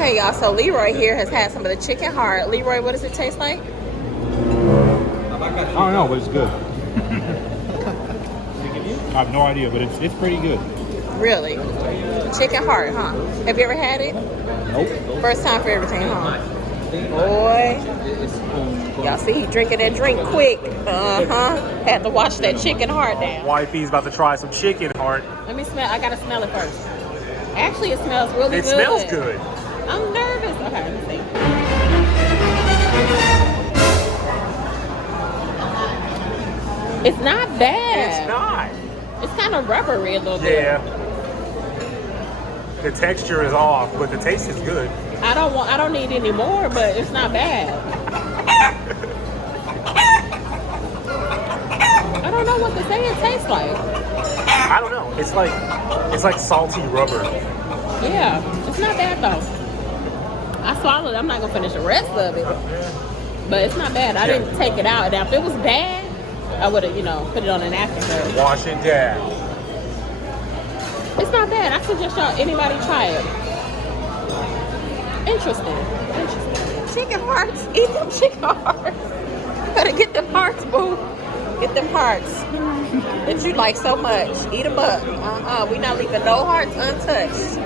Okay, y'all. So Leroy here has had some of the chicken heart. Leroy, what does it taste like? I don't know, but it's good. I have no idea, but it's pretty good. Really? Chicken heart, huh? Have you ever had it? Nope. First time for everything, huh? Boy. Y'all see he drinking that drink quick. Had to wash that chicken heart down. Wifey's about to try some chicken heart. Let me smell. I gotta smell it first. Actually, it smells really It good. smells good. I'm nervous. Okay, let me see. It's not bad. It's not. It's kind of rubbery a little bit. Yeah. The texture is off, but the taste is good. I don't need any more, but it's not bad. I don't know what to say it tastes like. I don't know. It's like salty rubber. Yeah, it's not bad though. I swallowed it. I'm not gonna finish the rest of it, but it's not bad. I didn't take it out. Now, if it was bad, I would have, put it on a napkin. But Wash it down. it's not bad. I suggest anybody try it. Interesting. Chicken hearts. Eat them chicken hearts. You better get them hearts, boo. Get them hearts that you like so much. Eat them up. We not leaving no hearts untouched.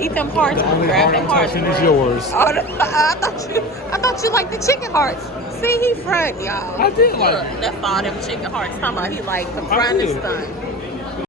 Eat them hearts. The only Grab heart them I'm hearts. touching is yours. Oh, I thought you liked the chicken hearts. See, he front, y'all. I did like Look, that's all them chicken hearts. Talking about he like the front and stuff.